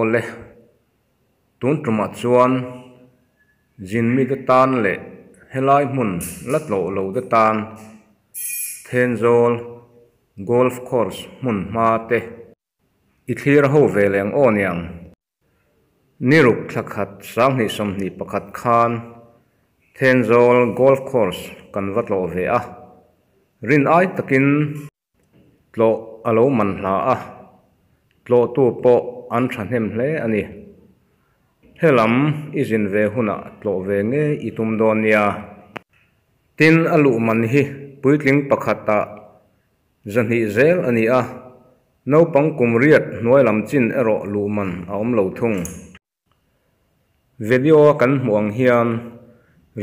ole tun truma chuan jinmi te tan le helai mun lat lo te tan Thenzol golf course mun ma te i thlir ho ve leng oniang niruk thakhat sang ni som ni pakhat khan Thenzol golf course kan vat lo ve a rin ai takin tlo alo man hla a tlo tu po an thahnem hle ani helam izin ve huna tlo ve nge itum don nia tin alu man hi puitling pakhata zanhi zel ani a naupang kumriat hnuai lam chin ero lu man a om lo thung video kan hmuang hian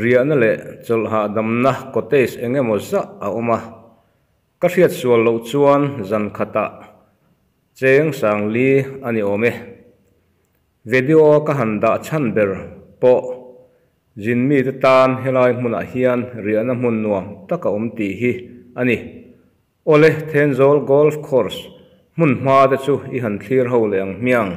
riana le cholha damna cottage engemaw za a oma ka hriat sual lo chuan zan khata cheng sangli ani ome video ka handa chan ber po jinmi te tan helai hmuna hian riana hmun nuam taka om ti hi ani ole Thenzol golf course hmun hma te chu i han thlir ho leng miang